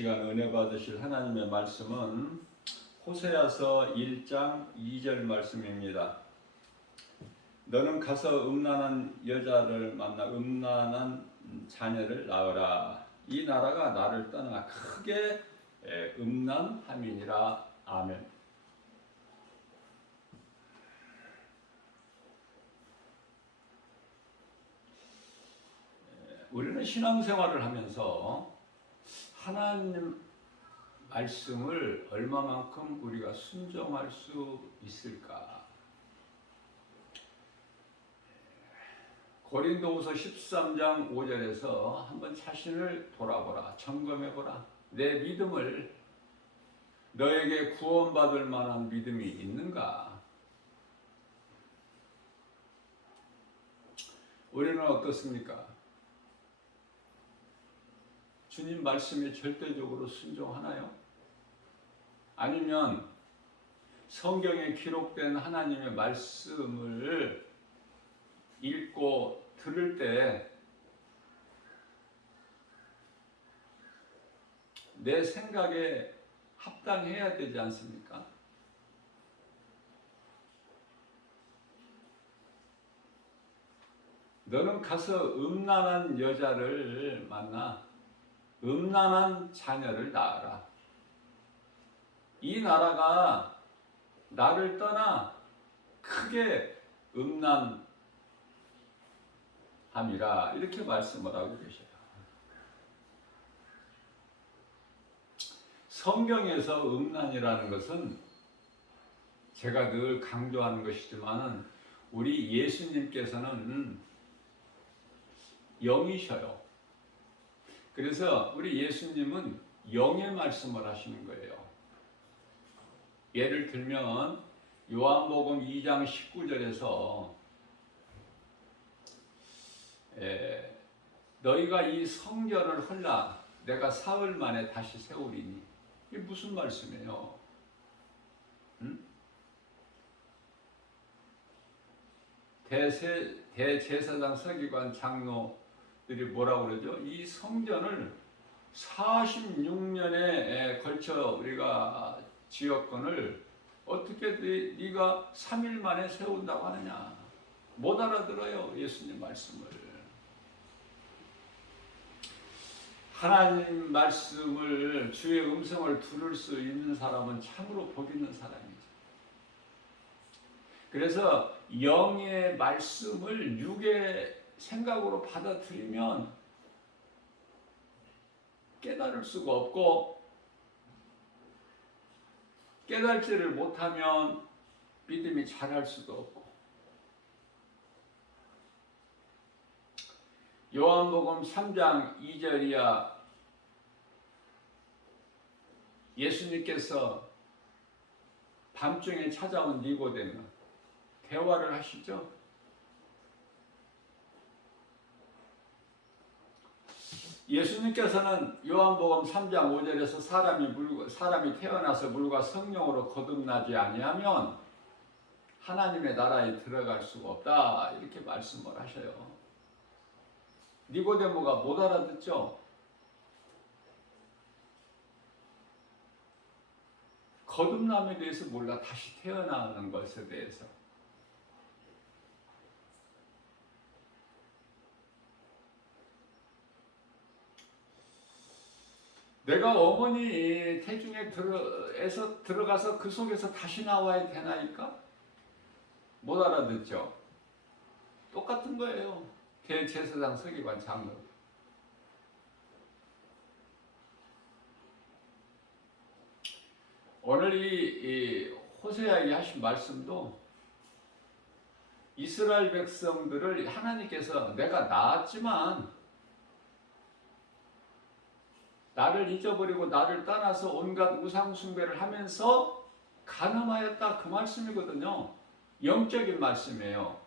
시간 은혜 받으실 하나님의 말씀은 호세아서 1장 2절 말씀입니다. 너는 가서 음란한 여자를 만나 음란한 자녀를 낳으라. 이 나라가 나를 떠나 크게 음란함이니라. 아멘. 우리는 신앙생활을 하면서 하나님 말씀을 얼마만큼 우리가 순종할 수 있을까? 고린도후서 13장 5절에서 한번 자신을 돌아보라, 점검해보라. 내 믿음을 너에게 구원받을 만한 믿음이 있는가? 우리는 어떻습니까? 주님 말씀에 절대적으로 순종하나요? 아니면 성경에 기록된 하나님의 말씀을 읽고 들을 때 내 생각에 합당해야 되지 않습니까? 너는 가서 음란한 여자를 만나 음란한 자녀를 낳아라. 이 나라가 나를 떠나 크게 음란함이라. 이렇게 말씀을 하고 계셔요. 성경에서 음란이라는 것은 제가 늘 강조하는 것이지만 우리 예수님께서는 영이셔요. 그래서 우리 예수님은 영의 말씀을 하시는 거예요. 예를 들면 요한복음 2장 19절에서 너희가 이 성전을 헐라 내가 사흘 만에 다시 세우리니. 이게 무슨 말씀이에요? 대제사장 서기관 장로들이 뭐라고 그러죠? 이 성전을 46년에 걸쳐 우리가 지었건을 어떻게 네가 3일 만에 세운다고 하느냐. 못 알아들어요, 예수님 말씀을. 하나님 말씀을, 주의 음성을 들을 수 있는 사람은 참으로 복 있는 사람이죠. 그래서 영의 말씀을 육의 생각으로 받아들이면 깨달을 수가 없고, 깨달지를 못하면 믿음이 자랄 수도 없고. 요한복음 3장 2절이야 예수님께서 밤중에 찾아온 니고데모 대화를 하시죠. 예수님께서는 요한복음 3장 5절에서 사람이 태어나서 물과 성령으로 거듭나지 아니하면 하나님의 나라에 들어갈 수가 없다. 이렇게 말씀을 하셔요. 니고데모가 못 알아듣죠? 거듭남에 대해서 몰라. 다시 태어나는 것에 대해서. 내가 어머니 태중에 들어가서 그 속에서 다시 나와야 되나니까? 못 알아듣죠? 똑같은 거예요. 대제사장 서기관 장로. 오늘 이 호세아에게 하신 말씀도 이스라엘 백성들을 하나님께서 내가 낳았지만 나를 잊어버리고 나를 떠나서 온갖 우상 숭배를 하면서 간음하였다. 그 말씀이거든요. 영적인 말씀이에요.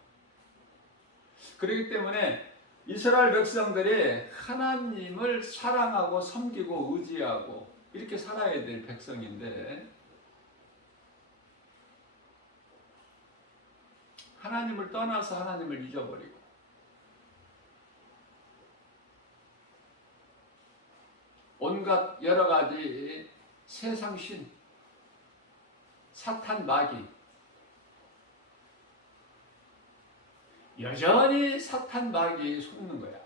그렇기 때문에 이스라엘 백성들이 하나님을 사랑하고 섬기고 의지하고 이렇게 살아야 될 백성인데 하나님을 떠나서 하나님을 잊어버리고 온갖 여러 가지 세상신, 사탄 마귀. 여전히 사탄 마귀 속는 거야.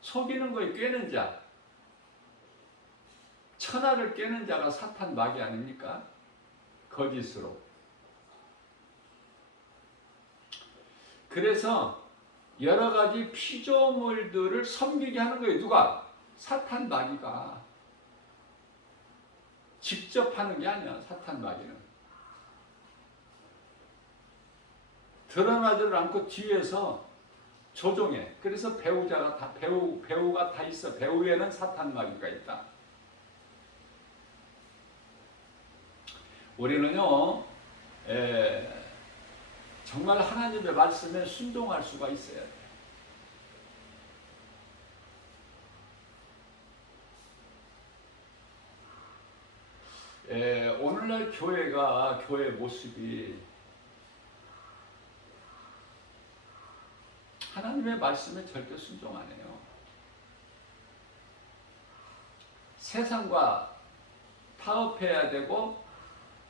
속이는 거에 꿰는 자, 천하를 꿰는 자가 사탄 마귀 아닙니까? 거짓으로. 그래서 여러 가지 피조물들을 섬기게 하는 거예요. 누가? 사탄 마귀가. 직접 하는 게 아니야, 사탄 마귀는. 드러나지를 않고 뒤에서 조종해. 그래서 배우자가 다, 배우가 다 있어. 배우에는 사탄 마귀가 있다. 우리는요, 정말 하나님의 말씀에 순종할 수가 있어야 돼. 오늘날 교회 모습이 하나님의 말씀에 절대 순종 안 해요. 세상과 타협해야 되고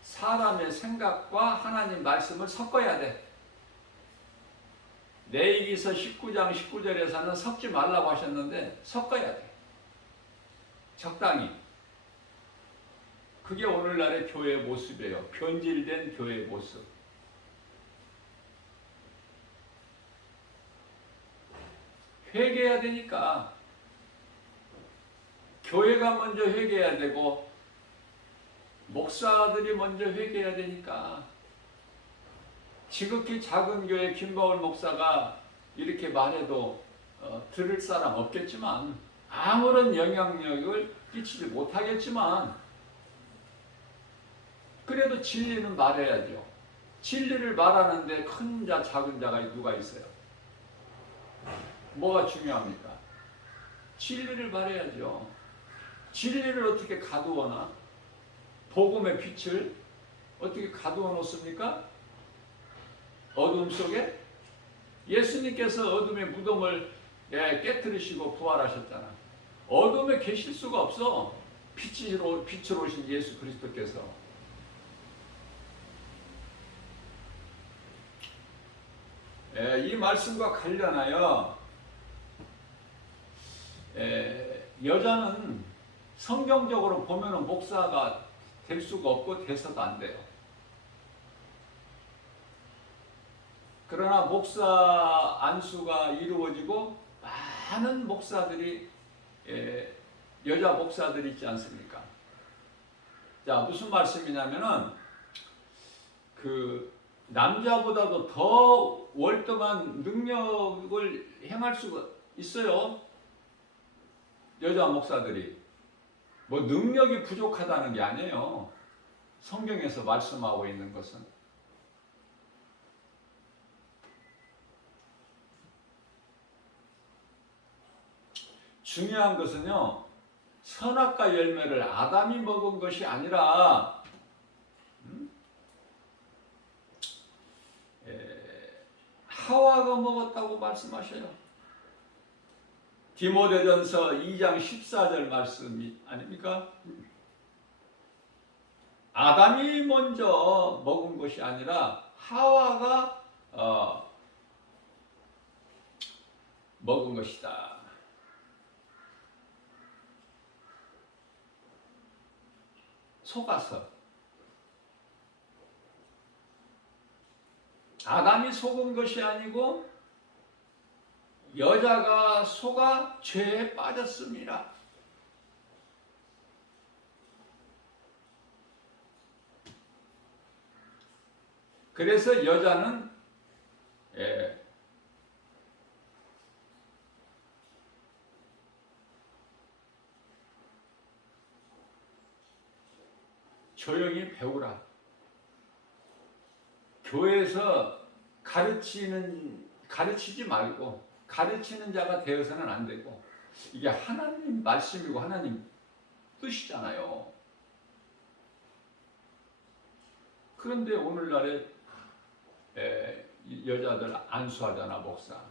사람의 생각과 하나님 말씀을 섞어야 돼. 레위기서 19장 19절에서는 섞지 말라고 하셨는데 섞어야 돼. 적당히. 그게 오늘날의 교회의 모습이에요. 변질된 교회의 모습. 회개해야 되니까. 교회가 먼저 회개해야 되고 목사들이 먼저 회개해야 되니까. 지극히 작은 교회 김바울 목사가 이렇게 말해도 들을 사람 없겠지만, 아무런 영향력을 끼치지 못하겠지만, 그래도 진리는 말해야죠. 진리를 말하는데 큰 자 작은 자가 누가 있어요? 뭐가 중요합니까? 진리를 말해야죠. 진리를 어떻게 가두어놔? 복음의 빛을 어떻게 가두어 놓습니까? 어둠 속에? 예수님께서 어둠의 무덤을 깨뜨리시고 부활하셨잖아. 어둠에 계실 수가 없어. 빛으로 오신 예수 그리스도께서. 이 말씀과 관련하여 여자는 성경적으로 보면 목사가 될 수가 없고 돼서도 안 돼요. 그러나 목사 안수가 이루어지고 많은 목사들이 여자 목사들이 있지 않습니까? 자, 무슨 말씀이냐면은 그 남자보다도 더 월등한 능력을 행할 수가 있어요. 여자 목사들이. 뭐 능력이 부족하다는 게 아니에요. 성경에서 말씀하고 있는 것은. 중요한 것은요, 선악과 열매를 아담이 먹은 것이 아니라 하와가 먹었다고 말씀하셔요. 디모데전서 2장 14절 말씀 아닙니까? 아담이 먼저 먹은 것이 아니라 하와가 먹은 것이다. 속아서. 아담이 속은 것이 아니고 여자가 속아 죄에 빠졌습니다. 그래서 여자는 조용히 배우라. 교회에서 가르치지 말고 가르치는 자가 되어서는 안 되고, 이게 하나님 말씀이고 하나님 뜻이잖아요. 그런데 오늘날에 여자들 안수하잖아, 목사.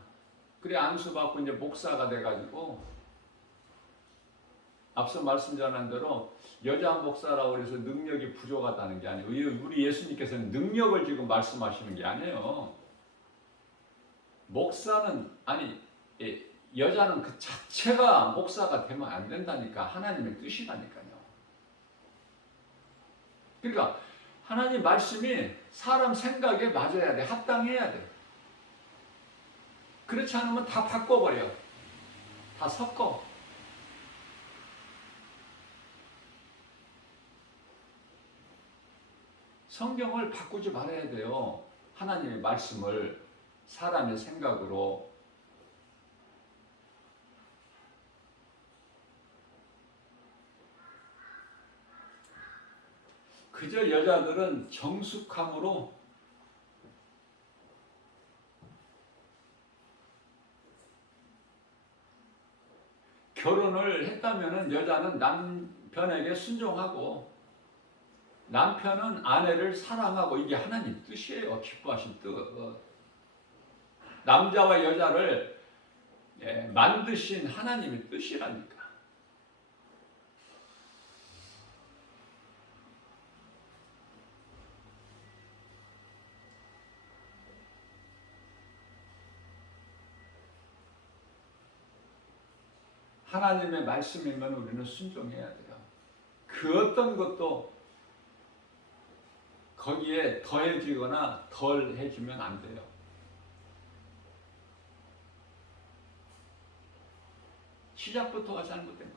그래 안수받고 이제 목사가 돼가지고 앞서 말씀드린 대로 여자 목사라고 해서 능력이 부족하다는 게 아니에요. 우리 예수님께서는 능력을 지금 말씀하시는 게 아니에요. 목사는 여자는 그 자체가 목사가 되면 안 된다니까. 하나님의 뜻이라니까요. 그러니까 하나님 말씀이 사람 생각에 맞아야 돼. 합당해야 돼. 그렇지 않으면 다 바꿔버려. 다 섞어. 성경을 바꾸지 말아야 돼요. 하나님의 말씀을 사람의 생각으로. 그저 여자들은 정숙함으로 결혼을 했다면 여자는 남편에게 순종하고 남편은 아내를 사랑하고, 이게 하나님 뜻이에요. 기뻐하신 뜻. 남자와 여자를 만드신 하나님의 뜻이라니까. 하나님의 말씀이면 우리는 순종해야 돼요. 그 어떤 것도 거기에 더해지거나 덜해지면 안 돼요. 시작부터가 잘못된 거예요.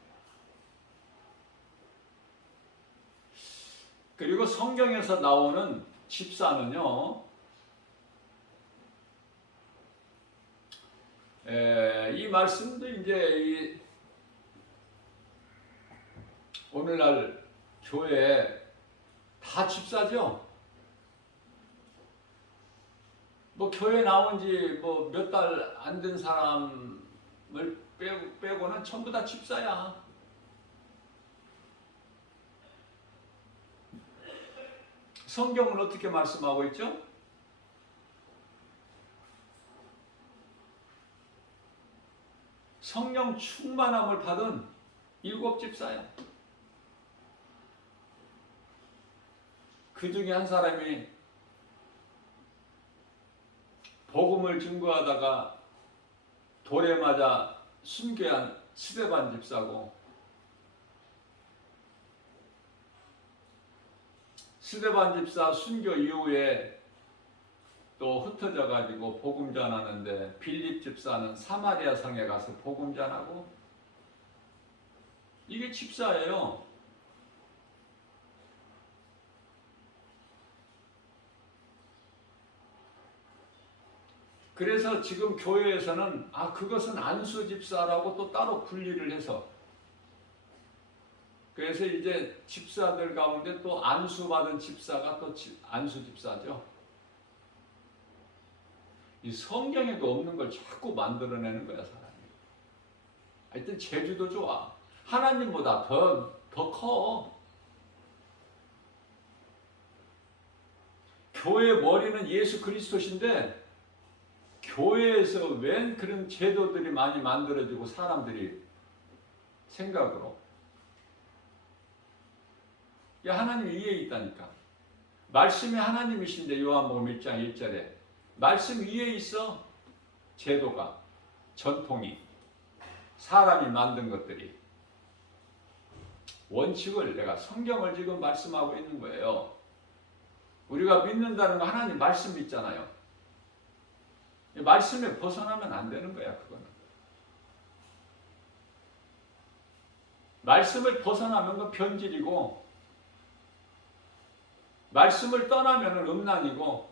그리고 성경에서 나오는 집사는요, 이 말씀도 이제 오늘날 교회에 다 집사죠. 뭐 교회 나온 지 뭐 몇 달 안 된 사람을 빼고는 전부 다 집사야. 성경은 어떻게 말씀하고 있죠? 성령 충만함을 받은 7 집사야. 그 중에 한 사람이 복음을 증거하다가 돌에 맞아 순교한 스데반 집사고, 스데반 집사 순교 이후에 또 흩어져 가지고 복음 전하는데, 빌립 집사는 사마리아 성에 가서 복음 전하고, 이게 집사예요. 그래서 지금 교회에서는 그것은 안수 집사라고 또 따로 분리를 해서, 그래서 이제 집사들 가운데 또 안수 받은 집사가 또 안수 집사죠. 이 성경에도 없는 걸 자꾸 만들어내는 거야, 사람이. 하여튼 제주도 좋아. 하나님보다 더 커. 교회의 머리는 예수 그리스도신데, 교회에서 웬 그런 제도들이 많이 만들어지고 사람들이 생각으로. 하나님 위에 있다니까. 말씀이 하나님이신데 요한복음 1장 1절에 말씀 위에 있어. 제도가, 전통이, 사람이 만든 것들이. 원칙을, 내가 성경을 지금 말씀하고 있는 거예요. 우리가 믿는다는 거 하나님 말씀 있잖아요. 말씀에 벗어나면 안 되는 거야, 그거는. 말씀을 벗어나면 건 변질이고, 말씀을 떠나면 음란이고,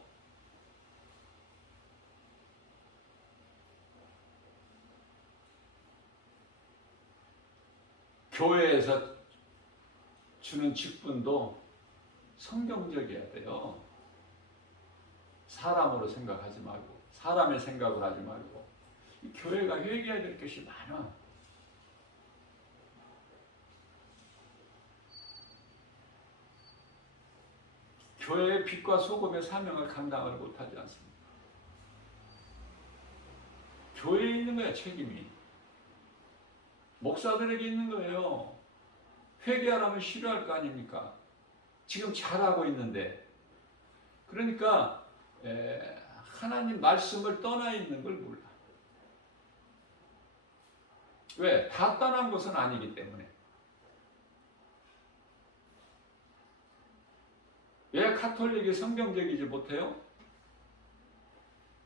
교회에서 주는 직분도 성경적이어야 돼요. 사람으로 생각하지 말고, 사람의 생각을 하지 말고. 교회가 회개해야 될 것이 많아. 교회의 빛과 소금의 사명을 감당을 못하지 않습니다. 교회에 있는 거야, 책임이. 목사들에게 있는 거예요. 회개하라면 싫어할 거 아닙니까? 지금 잘하고 있는데. 그러니까 하나님 말씀을 떠나 있는 걸 몰라. 왜? 다 떠난 것은 아니기 때문에. 왜 카톨릭이 성경적이지 못해요?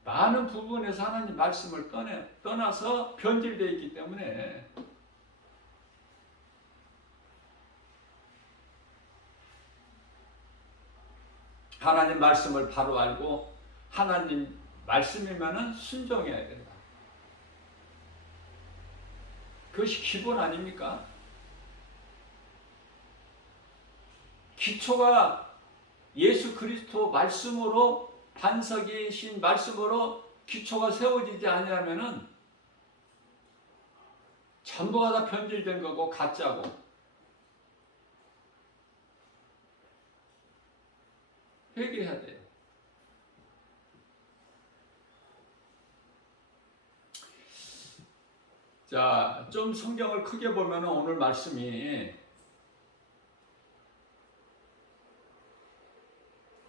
많은 부분에서 하나님 말씀을 떠나서 변질되어 있기 때문에. 하나님 말씀을 바로 알고 하나님 말씀이면은 순종해야 된다. 그것이 기본 아닙니까? 기초가 예수 그리스도 말씀으로, 반석이신 말씀으로 기초가 세워지지 아니하면은 전부가 다 변질된 거고 가짜고. 회개해야 돼요. 자, 좀 성경을 크게 보면 오늘 말씀이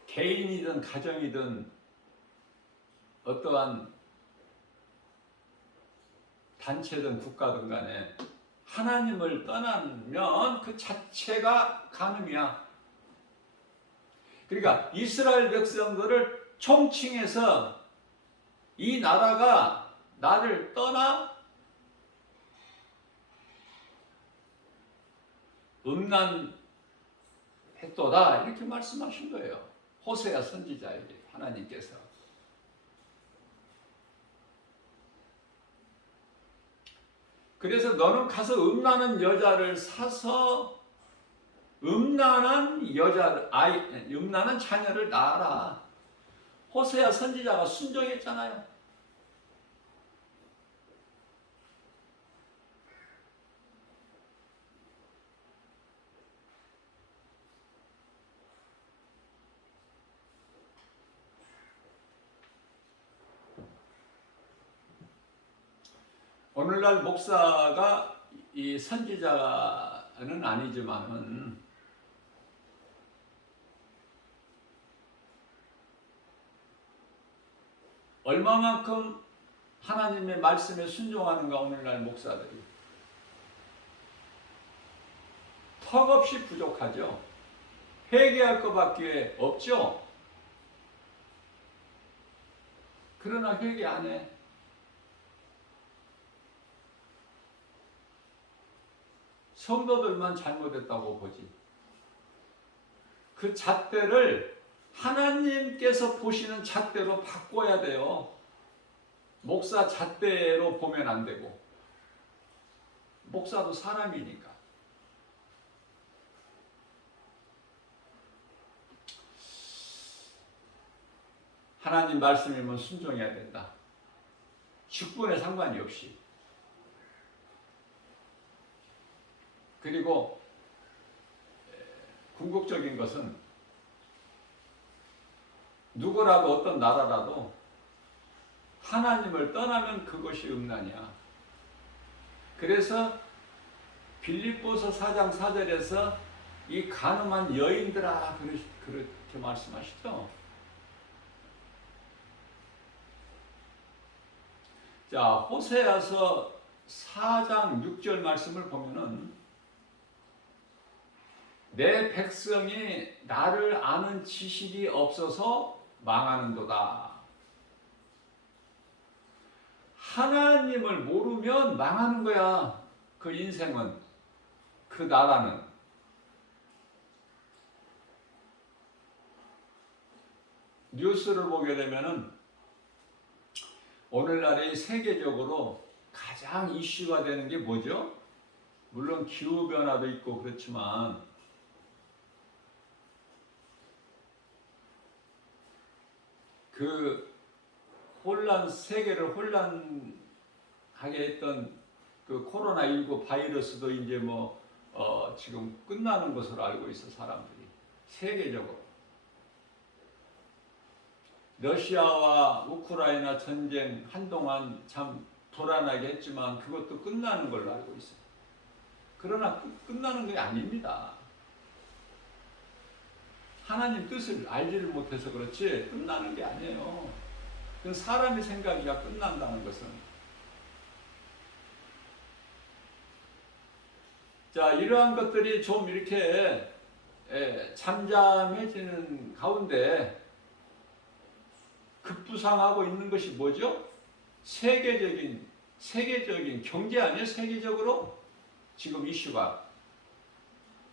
개인이든 가정이든 어떠한 단체든 국가든 간에 하나님을 떠나면 그 자체가 간음이야. 그러니까 이스라엘 백성들을 총칭해서 이 나라가 나를 떠나 음란했도다 이렇게 말씀하신 거예요. 호세아 선지자에게 하나님께서. 그래서 너는 가서 음란한 여자를 사서 음란한 자녀를 낳아라. 호세아 선지자가 순종했잖아요. 오늘날 목사가 이 선지자는 아니지만은 얼마만큼 하나님의 말씀에 순종하는가 오늘날 목사들이. 턱없이 부족하죠. 회개할 것밖에 없죠. 그러나 회개 안 해. 성도들만 잘못했다고 보지. 그 잣대를 하나님께서 보시는 잣대로 바꿔야 돼요. 목사 잣대로 보면 안 되고. 목사도 사람이니까. 하나님 말씀이면 순종해야 된다. 직분에 상관이 없이. 그리고 궁극적인 것은 누구라도 어떤 나라라도 하나님을 떠나면 그것이 음란이야. 그래서 빌립보서 4장 4절에서 이 간음한 여인들아 그렇게 말씀하시죠. 자, 호세아서 4장 6절 말씀을 보면은 내 백성이 나를 아는 지식이 없어서 망하는도다. 하나님을 모르면 망하는 거야. 그 인생은, 그 나라는. 뉴스를 보게 되면은 오늘날의 세계적으로 가장 이슈가 되는 게 뭐죠? 물론 기후변화도 있고 그렇지만 그 세계를 혼란하게 했던 그 코로나19 바이러스도 이제 지금 끝나는 것으로 알고 있어, 사람들이. 세계적으로. 러시아와 우크라이나 전쟁 한동안 참 불안하게 했지만 그것도 끝나는 걸로 알고 있어요. 그러나 끝나는 게 아닙니다. 하나님 뜻을 알지를 못해서 그렇지 끝나는 게 아니에요. 그건 사람의 생각이야 끝난다는 것은. 자, 이러한 것들이 좀 이렇게 잠잠해지는 가운데 급부상하고 있는 것이 뭐죠? 세계적인 경제 아니에요? 세계적으로 지금 이슈가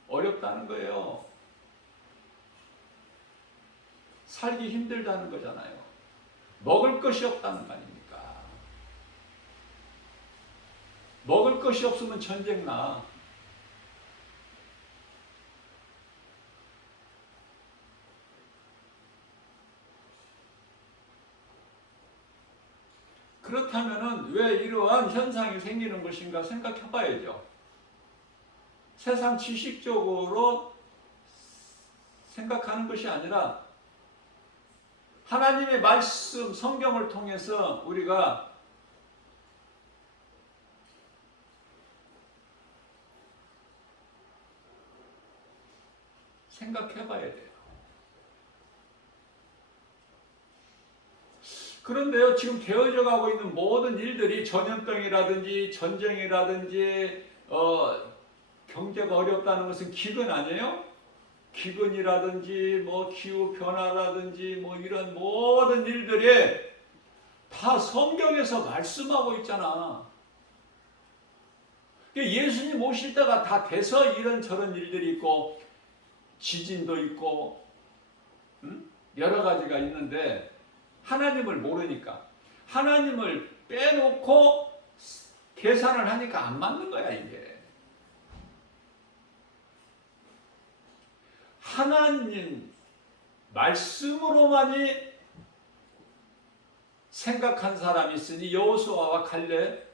어렵다는 거예요. 살기 힘들다는 거잖아요. 먹을 것이 없다는 거 아닙니까? 먹을 것이 없으면 전쟁 나. 그렇다면은 왜 이러한 현상이 생기는 것인가 생각해 봐야죠. 세상 지식적으로 생각하는 것이 아니라 하나님의 말씀, 성경을 통해서 우리가 생각해 봐야 돼요. 그런데요, 지금 되어져 가고 있는 모든 일들이 전염병이라든지 전쟁이라든지 경제가 어렵다는 것은 기근 아니에요? 기근이라든지 뭐 기후 변화라든지 뭐 이런 모든 일들이 다 성경에서 말씀하고 있잖아. 예수님 오실 때가 다 돼서 이런 저런 일들이 있고 지진도 있고 여러 가지가 있는데 하나님을 모르니까 하나님을 빼놓고 계산을 하니까 안 맞는 거야 이게. 하나님 말씀으로만이 생각한 사람이 있으니 여호수아와 갈렙,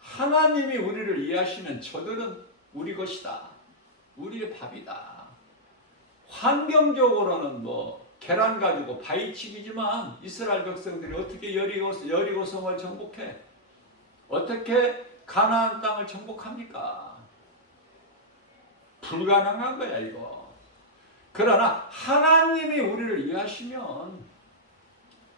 하나님이 우리를 이해하시면 저들은 우리 것이다. 우리의 밥이다. 환경적으로는 뭐 계란 가지고 바위치기지만 이스라엘 백성들이 어떻게 여리고성을 정복해? 어떻게 가나안 땅을 정복합니까? 불가능한 거야 이거. 그러나 하나님이 우리를 이해하시면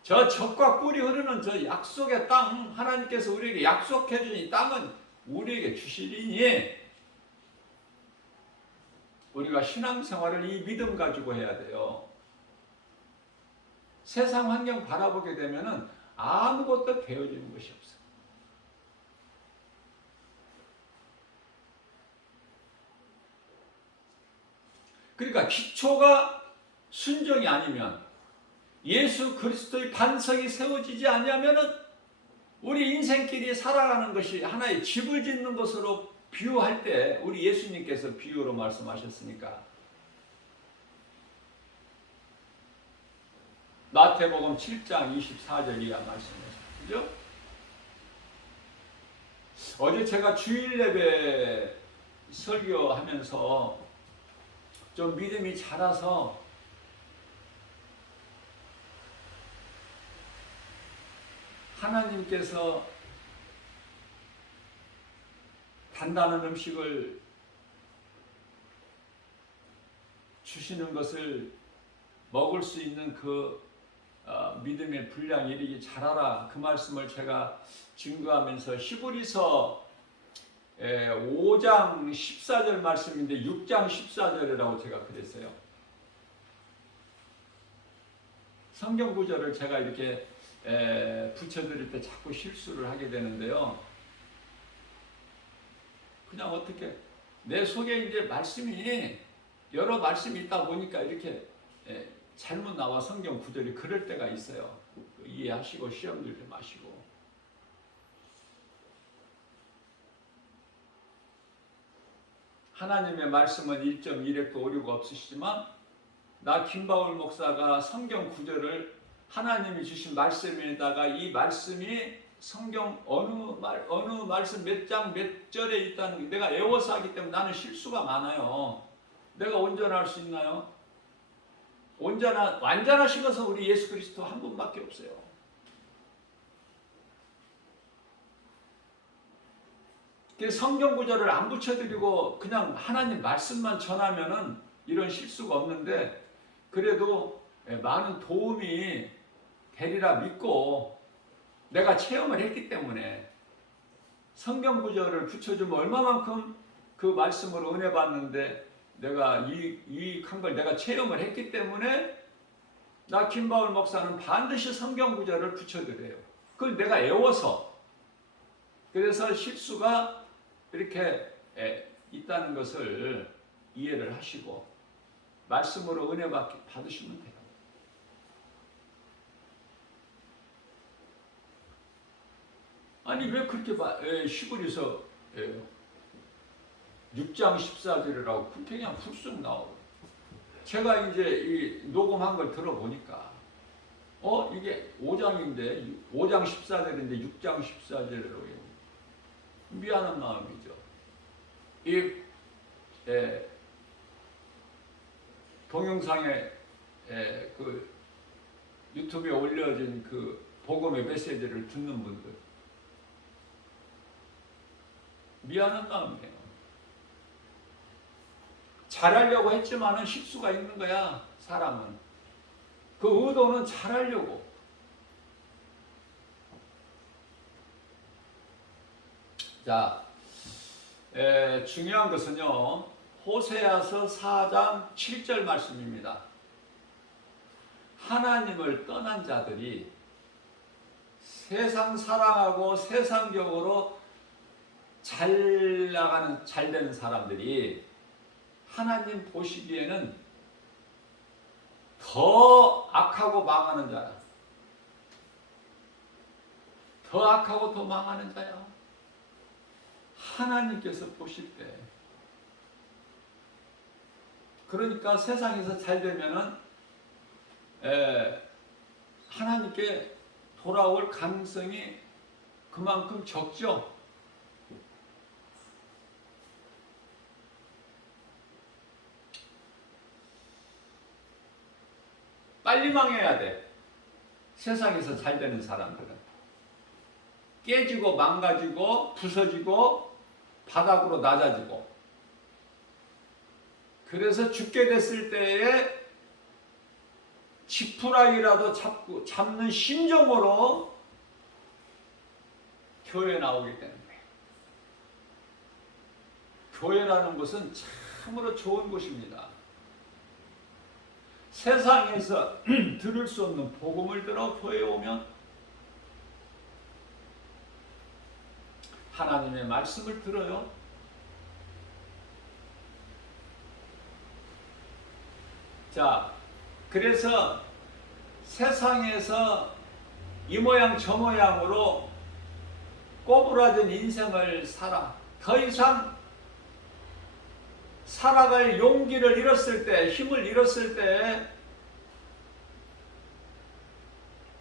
저 적과 꿀이 흐르는 저 약속의 땅, 하나님께서 우리에게 약속해 주신 이 땅은 우리에게 주시리니 우리가 신앙생활을 이 믿음 가지고 해야 돼요. 세상 환경 바라보게 되면은 아무것도 되어지는 것이 없어요. 그러니까 기초가 순종이 아니면 예수 그리스도의 반석이 세워지지 아니하면은 우리 인생길이 살아가는 것이 하나의 집을 짓는 것으로 비유할 때 우리 예수님께서 비유로 말씀하셨으니까 마태복음 7장 24절 이하 말씀하셨죠. 어제 제가 주일 예배 설교하면서 좀 믿음이 자라서 하나님께서 단단한 음식을 주시는 것을 먹을 수 있는 그 믿음의 분량이 이르기 잘하라 그 말씀을 제가 증거하면서 히브리서 5장 14절 말씀인데 6장 14절이라고 제가 그랬어요. 성경 구절을 제가 이렇게 붙여드릴 때 자꾸 실수를 하게 되는데요. 그냥 어떻게 내 속에 이제 말씀이 여러 말씀이 있다 보니까 이렇게 잘못 나와 성경 구절이 그럴 때가 있어요. 이해하시고 시험 들지 마시고. 하나님의 말씀은 1.1획도 오류가 없으시지만 나 김바울 목사가 성경 구절을 하나님이 주신 말씀에다가 이 말씀이 성경 어느 말씀 몇 장 몇 절에 있다는 게 내가 애워서 하기 때문에 나는 실수가 많아요. 내가 온전할 수 있나요? 완전하신 것은 우리 예수 그리스도 한 분밖에 없어요. 성경 구절을 안 붙여드리고 그냥 하나님 말씀만 전하면은 이런 실수가 없는데, 그래도 많은 도움이 되리라 믿고 내가 체험을 했기 때문에 성경 구절을 붙여주면 얼마만큼 그 말씀으로 은혜 받는데 내가 유익한 걸 내가 체험을 했기 때문에 나 김바울 목사는 반드시 성경 구절을 붙여드려요. 그걸 내가 외워서. 그래서 실수가 이렇게 있다는 것을 이해를 하시고 말씀으로 은혜 받으시면 돼요. 아니 왜 그렇게 시골에서 6장 14절이라고 그냥 불쑥 나오고, 제가 이제 이 녹음한 걸 들어보니까 이게 5장인데 5장 14절인데 6장 14절이라고 해요. 미안한 마음이죠. 이 동영상에 그 유튜브에 올려진 그 복음의 메시지를 듣는 분들, 미안한 마음이에요. 잘하려고 했지만은 실수가 있는 거야, 사람은. 그 의도는 잘하려고. 자, 중요한 것은요, 호세아서 4장 7절 말씀입니다. 하나님을 떠난 자들이, 세상 사랑하고 세상적으로 잘 나가는, 잘 되는 사람들이 하나님 보시기에는 더 악하고 망하는 자야. 더 악하고 더 망하는 자야. 하나님께서 보실 때. 그러니까 세상에서 잘 되면은 하나님께 돌아올 가능성이 그만큼 적죠. 빨리 망해야 돼. 세상에서 잘 되는 사람들은 깨지고 망가지고 부서지고 바닥으로 낮아지고, 그래서 죽게 됐을 때에 지푸라기라도 잡는 심정으로 교회에 나오게 되는 거예요. 교회라는 것은 참으로 좋은 곳입니다. 세상에서 들을 수 없는 복음을 들어 교회에 오면 하나님의 말씀을 들어요. 자, 그래서 세상에서 이 모양 저 모양으로 꼬부라진 인생을 살아 더 이상 살아갈 용기를 잃었을 때, 힘을 잃었을 때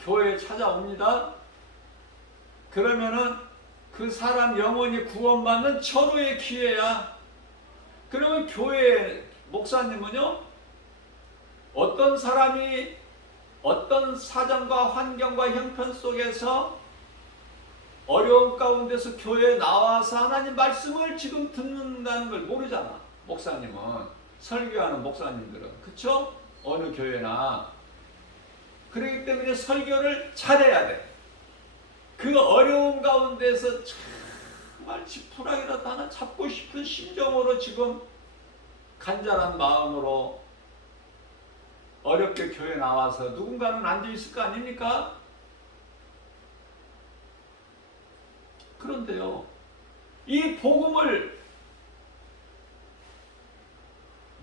교회에 찾아옵니다. 그러면은 그 사람 영혼이 구원받는 절호의 기회야. 그러면 교회 목사님은요, 어떤 사람이 어떤 사정과 환경과 형편 속에서 어려운 가운데서 교회에 나와서 하나님 말씀을 지금 듣는다는 걸 모르잖아. 목사님은, 설교하는 목사님들은, 그쵸? 어느 교회나. 그렇기 때문에 설교를 잘해야 돼. 그 어려운 가운데서 정말 지푸라기라도 하나 잡고 싶은 심정으로 지금 간절한 마음으로 어렵게 교회 나와서 누군가는 앉아있을 거 아닙니까? 그런데요, 이 복음을,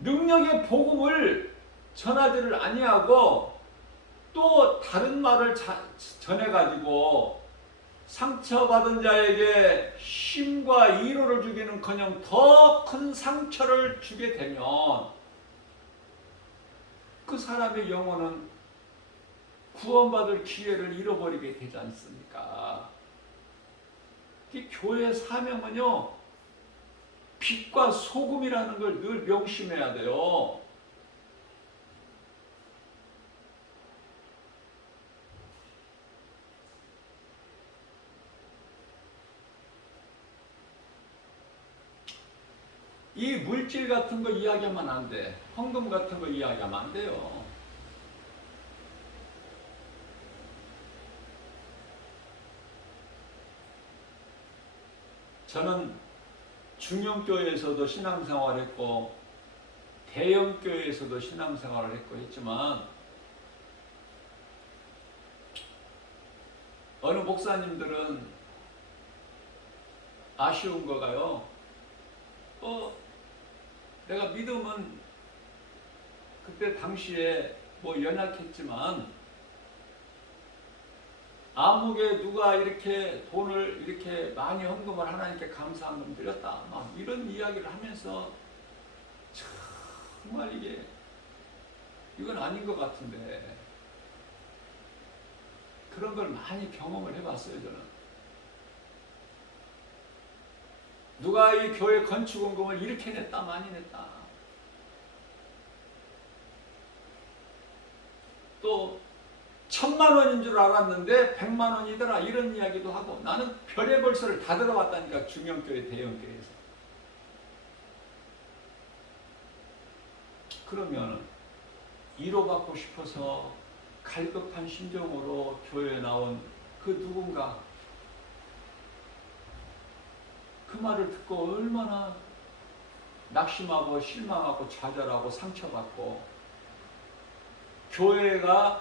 능력의 복음을 전하지를 아니하고 또 다른 말을 전해가지고 상처받은 자에게 힘과 위로를 주기는커녕 더 큰 상처를 주게 되면 그 사람의 영혼은 구원받을 기회를 잃어버리게 되지 않습니까? 이 교회의 사명은요, 빛과 소금이라는 걸 늘 명심해야 돼요. 이 물질 같은 거 이야기하면 안 돼. 헌금 같은 거 이야기하면 안 돼요. 저는 중형교회에서도 신앙생활했고 대형교회에서도 신앙생활을 했고 했지만 어느 목사님들은 아쉬운 거가요. 내가 믿음은 그때 당시에 뭐 연약했지만 아무개 누가 이렇게 돈을 이렇게 많이 헌금을 하나님께 감사한 금 드렸다. 막 이런 이야기를 하면서 정말 이건 아닌 것 같은데 그런 걸 많이 경험을 해봤어요. 저는 누가 이 교회 건축원금을 이렇게 냈다 많이 냈다 또 1000만 원인 줄 알았는데 100만 원이더라 이런 이야기도 하고 나는 별의별 소리를 다 들어봤다니까. 중형교회 대형교회에서. 그러면 위로받고 싶어서 갈급한 심정으로 교회에 나온 그 누군가 그 말을 듣고 얼마나 낙심하고 실망하고 좌절하고 상처받고 교회가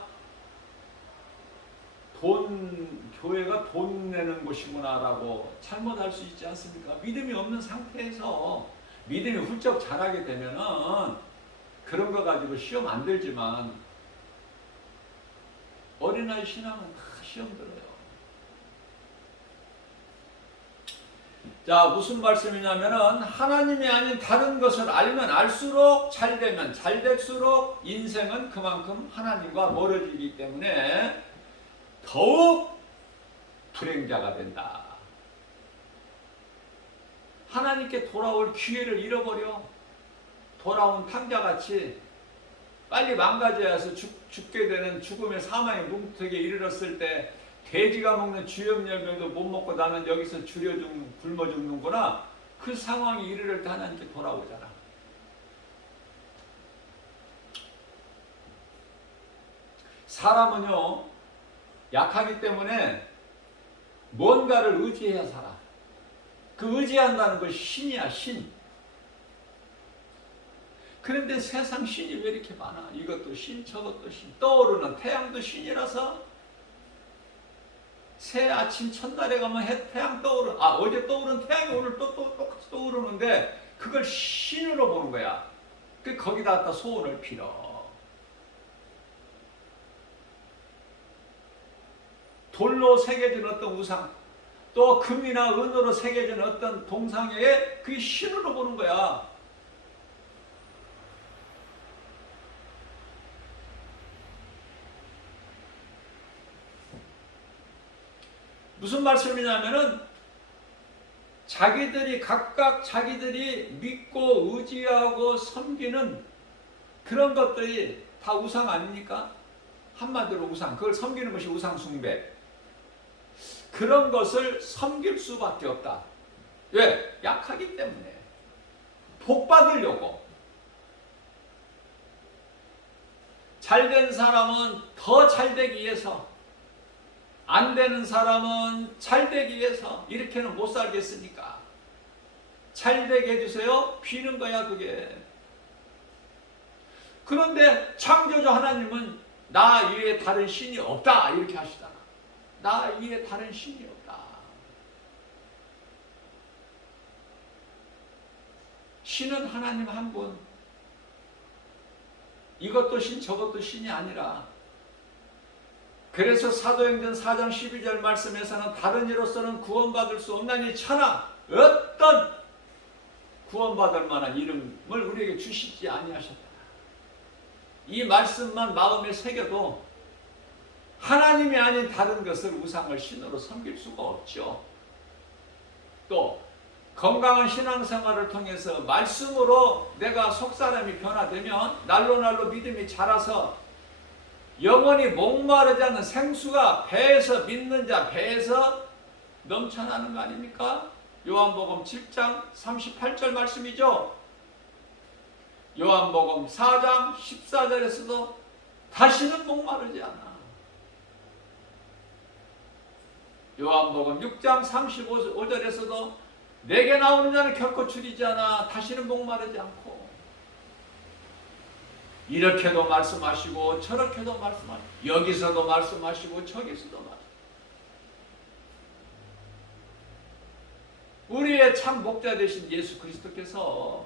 돈 내는 곳이구나라고 잘못할 수 있지 않습니까? 믿음이 없는 상태에서 믿음이 훌쩍 자라게 되면은 그런 거 가지고 시험 안 들지만 어린아이 신앙은 다 시험 들어요. 자, 무슨 말씀이냐면은 하나님이 아닌 다른 것을 알면 알수록 잘되면 잘될수록 인생은 그만큼 하나님과 멀어지기 때문에 더욱 불행자가 된다. 하나님께 돌아올 기회를 잃어버려. 돌아온 탕자같이 빨리 망가져야 해서 죽게 되는 죽음의 사망의 문턱에 이르렀을 때 돼지가 먹는 주염열매도 못 먹고 나는 여기서 굶어 죽는구나. 그 상황이 이르를 때 하나님께 돌아오잖아. 사람은요 약하기 때문에 뭔가를 의지해야 살아. 그 의지한다는 건 신이야, 신. 그런데 세상 신이 왜 이렇게 많아? 이것도 신, 저것도 신. 떠오르는 태양도 신이라서 새 아침 첫날에 가면 태양 어제 떠오른 태양이 오늘 똑같이 떠오르는데 그걸 신으로 보는 거야. 거기다 갖다 소원을 빌어. 돌로 새겨진 어떤 우상, 또 금이나 은으로 새겨진 어떤 동상에 그게 신으로 보는 거야. 무슨 말씀이냐면은 각각 자기들이 믿고 의지하고 섬기는 그런 것들이 다 우상 아닙니까? 한마디로 우상. 그걸 섬기는 것이 우상 숭배. 그런 것을 섬길 수밖에 없다. 왜? 약하기 때문에. 복 받으려고. 잘된 사람은 더 잘되기 위해서, 안 되는 사람은 잘되기 위해서 이렇게는 못 살겠으니까 잘되게 해주세요. 비는 거야 그게. 그런데 창조주 하나님은 나 이외에 다른 신이 없다 이렇게 하시잖아. 나 이외에 다른 신이 없다. 신은 하나님 한 분. 이것도 신 저것도 신이 아니라. 그래서 사도행전 4장 12절 말씀에서는 다른 이로서는 구원받을 수 없나니 천하 어떤 구원받을 만한 이름을 우리에게 주시지 아니하셨다. 이 말씀만 마음에 새겨도 하나님이 아닌 다른 것을 우상을 신으로 섬길 수가 없죠. 또 건강한 신앙생활을 통해서 말씀으로 내가 속사람이 변화되면 날로 믿음이 자라서 영원히 목마르지 않는 생수가 배에서 믿는 자 배에서 넘쳐나는 거 아닙니까? 요한복음 7장 38절 말씀이죠. 요한복음 4장 14절에서도 다시는 목마르지 않아. 요한복음 6장 35절에서도 내게 나오는 자는 결코 줄이지 않아. 다시는 목마르지 않고. 이렇게도 말씀하시고 저렇게도 말씀하시고 여기서도 말씀하시고 저기서도 말씀하시고. 우리의 참 목자 되신 예수 그리스도께서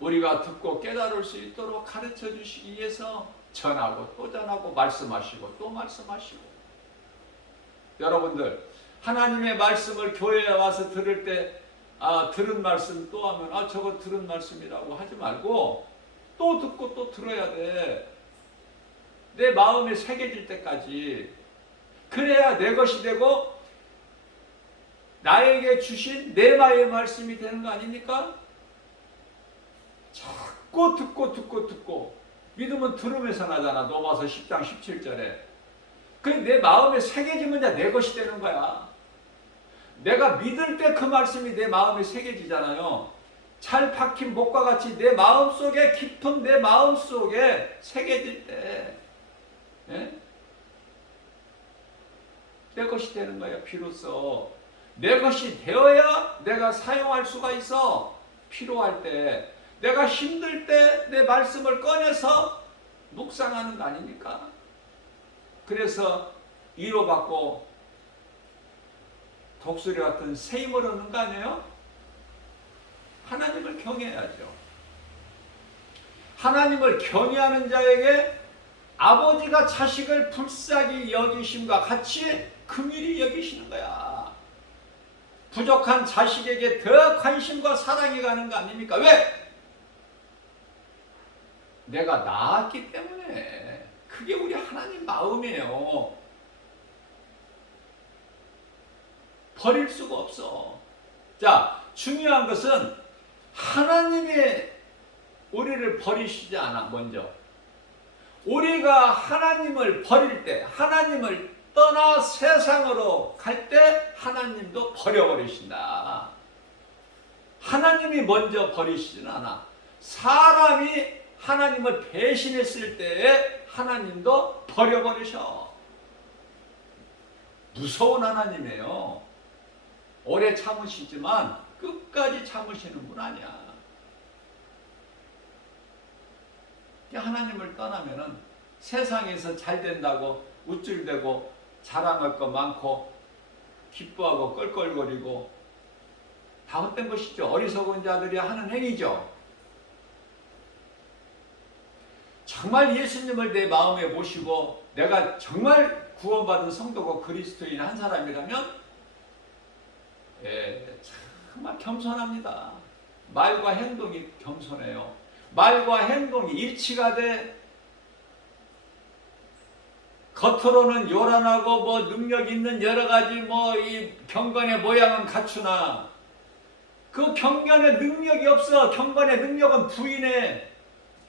우리가 듣고 깨달을 수 있도록 가르쳐 주시기 위해서 전하고 또 전하고 말씀하시고 또 말씀하시고. 여러분들 하나님의 말씀을 교회에 와서 들을 때 들은 말씀 또 하면 저거 들은 말씀이라고 하지 말고 또 듣고 또 들어야 돼. 내 마음에 새겨질 때까지. 그래야 내 것이 되고 나에게 주신 내 마음의 말씀이 되는 거 아닙니까? 자꾸 듣고 믿음은 들음에서 나잖아. 로마서 10장 17절에. 내 마음에 새겨지면 내 것이 되는 거야. 내가 믿을 때 그 말씀이 내 마음에 새겨지잖아요. 잘 박힌 목과 같이 내 마음속에 깊은 내 마음속에 새겨질 때 내 것이 되는 거야. 비로소 내 것이 되어야 내가 사용할 수가 있어. 필요할 때 내가 힘들 때 내 말씀을 꺼내서 묵상하는 거 아닙니까? 그래서 위로받고 독수리 같은 새 힘을 얻는 거 아니에요? 하나님을 경외해야죠. 하나님을 경외하는 자에게 아버지가 자식을 불쌍히 여기심과 같이 긍휼히 여기시는 거야. 부족한 자식에게 더 관심과 사랑이 가는 거 아닙니까? 왜? 내가 낳았기 때문에. 그게 우리 하나님 마음이에요. 버릴 수가 없어. 자, 중요한 것은 하나님이 우리를 버리시지 않아. 먼저 우리가 하나님을 버릴 때, 하나님을 떠나 세상으로 갈 때 하나님도 버려버리신다. 하나님이 먼저 버리시진 않아. 사람이 하나님을 배신했을 때에 하나님도 버려버리셔. 무서운 하나님이에요. 오래 참으시지만 끝까지 참으시는 분 아니야. 하나님을 떠나면은 세상에서 잘 된다고 우쭐대고 자랑할 거 많고 기뻐하고 껄껄거리고 다 헛된 것이죠. 어리석은 자들이 하는 행위죠. 정말 예수님을 내 마음에 모시고 내가 정말 구원받은 성도고 그리스도인 한 사람이라면 정말 겸손합니다. 말과 행동이 겸손해요. 말과 행동이 일치가 돼. 겉으로는 요란하고 능력 있는 여러 가지 이 경건의 모양은 갖추나 그 경건의 능력이 없어. 경건의 능력은 부인해.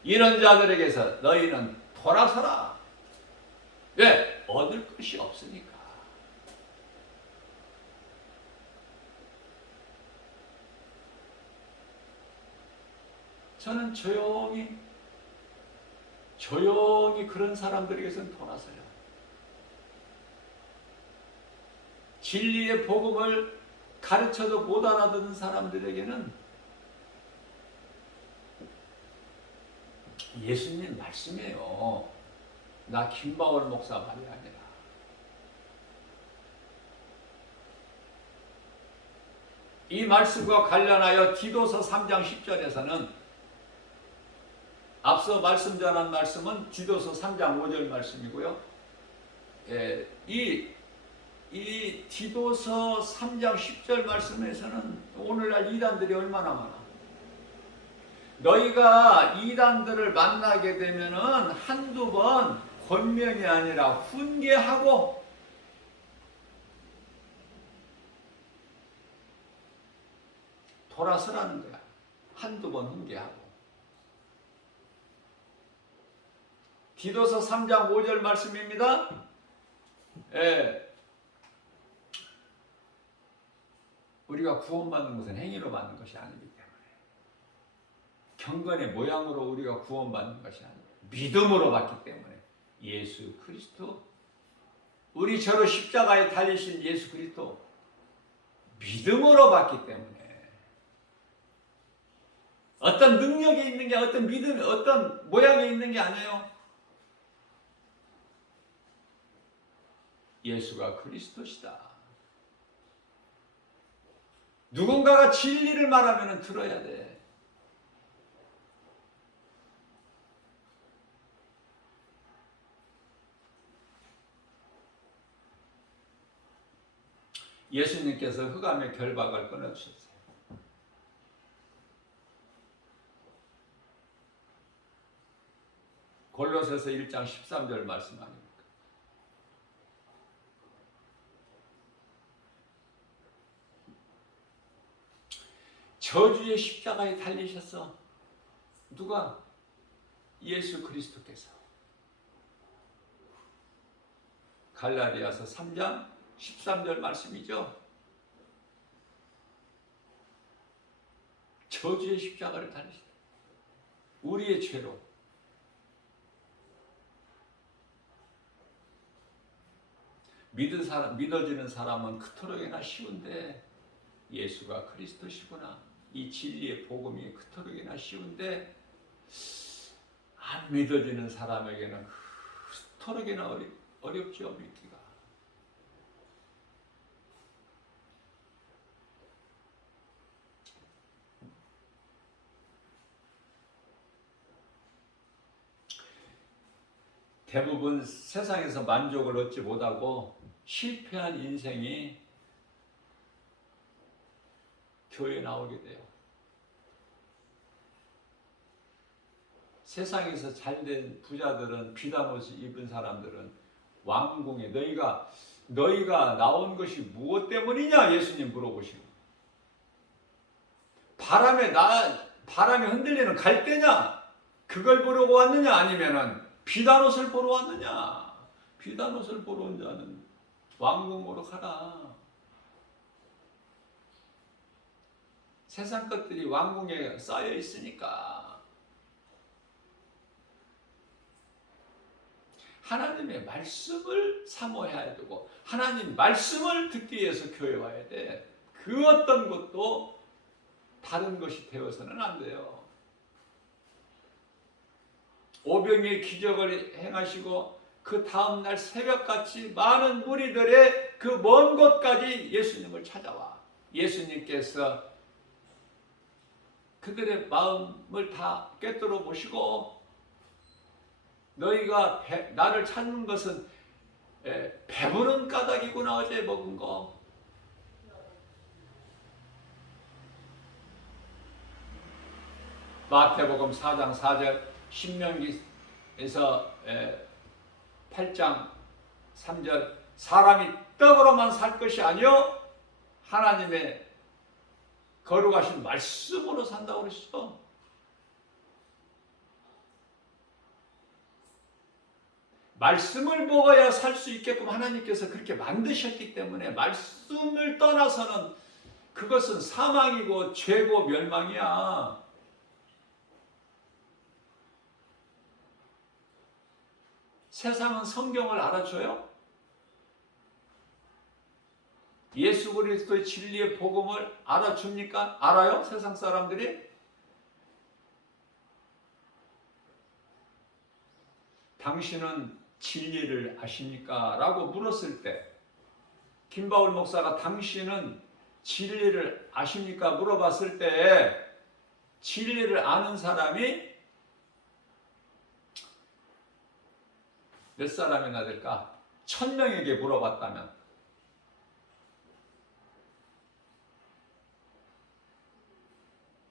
이런 자들에게서 너희는 돌아서라. 왜? 얻을 것이 없으니까. 저는 조용히 그런 사람들에게서는 돌아서요. 진리의 복음을 가르쳐도 못 알아듣는 사람들에게는 예수님 말씀이에요. 나 김바울 목사 말이 아니라. 이 말씀과 관련하여 디도서 3장 10절에서는 앞서 말씀 전한 말씀은 디도서 3장 5절 말씀이고요. 이 디도서 3장 10절 말씀에서는 오늘날 이단들이 얼마나 많아. 너희가 이단들을 만나게 되면은 한두 번 권면이 아니라 훈계하고 돌아서라는 거야. 한두 번 훈계하고. 디도서 3장 5절 말씀입니다. 우리가 구원받는 것은 행위로 받는 것이 아니기 때문에, 경건의 모양으로 우리가 구원받는 것이 아니고 믿음으로 받기 때문에, 예수 그리스도, 우리 저로 십자가에 달리신 예수 그리스도 믿음으로 받기 때문에, 어떤 능력이 있는 게, 어떤 믿음이 어떤 모양이 있는 게 아니에요. 예수가 그리스도시다. 누군가가 진리를 말하면 들어야 돼. 예수님께서 흑암의 결박을 끊어주셨어요. 골로새서 1장 13절 말씀 아닙니까? 저주의 십자가에 달리셨어. 누가? 예수 그리스도께서. 갈라디아서 3장 13절 말씀이죠. 저주의 십자가를 달리셨다. 우리의 죄로. 믿어지는 사람은 그토록이나 쉬운데, 예수가 그리스도시구나, 이 진리의 복음이 그토록이나 쉬운데, 안 믿어지는 사람에게는 그토록이나 어렵죠, 믿기가. 대부분 세상에서 만족을 얻지 못하고 실패한 인생이 교회에 나오게 돼요. 세상에서 잘된 부자들은, 비단옷을 입은 사람들은 왕궁에, 너희가 나온 것이 무엇 때문이냐? 예수님 물어보시고, 바람에 흔들리는 갈대냐? 그걸 보러 왔느냐? 아니면은 비단옷을 보러 왔느냐? 비단옷을 보러 온 자는 왕궁으로 가라. 세상 것들이 왕궁에 쌓여 있으니까. 하나님의 말씀을 사모해야 되고, 하나님 말씀을 듣기 위해서 교회 와야 돼. 그 어떤 것도 다른 것이 되어서는 안 돼요. 오병이의 기적을 행하시고 그 다음날 새벽같이 많은 무리들의 그 먼 곳까지 예수님을 찾아와. 예수님께서 그들의 마음을 다 꿰뚫어 보시고, 너희가 나를 찾는 것은 배부른 까닭이구나, 어제 먹은 거. 마태복음 4장 4절, 신명기에서 8장 3절, 사람이 떡으로만 살 것이 아니요 하나님의 거룩하신 말씀으로 산다고 그러시죠. 말씀을 먹어야 살 수 있게끔 하나님께서 그렇게 만드셨기 때문에, 말씀을 떠나서는 그것은 사망이고 죄고 멸망이야. 세상은 성경을 알아줘요? 예수 그리스도의 진리의 복음을 알아줍니까? 알아요? 세상 사람들이? 당신은 진리를 아십니까? 라고 물었을 때, 김바울 목사가 당신은 진리를 아십니까? 물어봤을 때, 진리를 아는 사람이 몇 사람이나 될까? 1000명에게 물어봤다면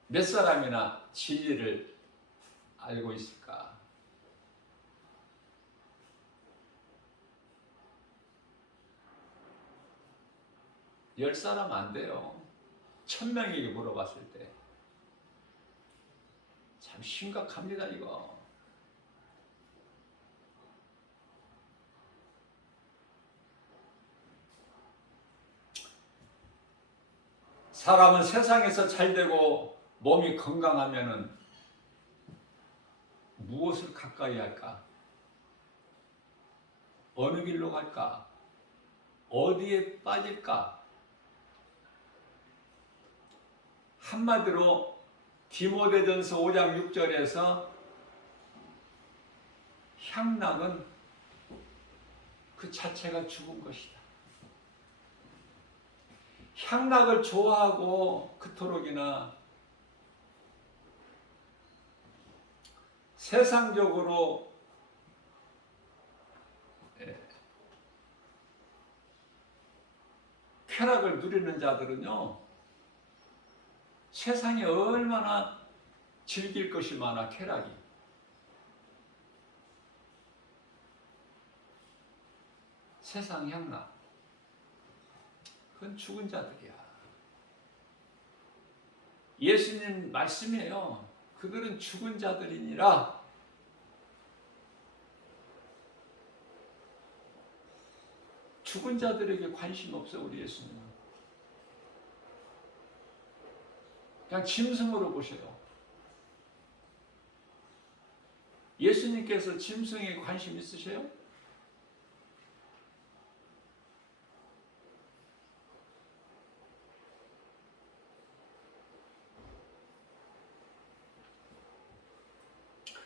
몇 사람이나 진리를 알고 있을까? 열 사람 안 돼요. 1000명에게 물어봤을 때. 참 심각합니다, 이거. 사람은 세상에서 잘되고 몸이 건강하면은 무엇을 가까이 할까? 어느 길로 갈까? 어디에 빠질까? 한마디로 디모데전서 5장 6절에서 향락은 그 자체가 죽은 것이다. 향락을 좋아하고 그토록이나 세상적으로 쾌락을 누리는 자들은요, 세상에 얼마나 즐길 것이 많아. 쾌락이 세상 향락, 그건 죽은 자들이야. 예수님 말씀이에요. 그들은 죽은 자들이니라. 죽은 자들에게 관심 없어. 우리 예수님은 그냥 짐승으로 보셔요. 예수님께서 짐승에 관심 있으세요?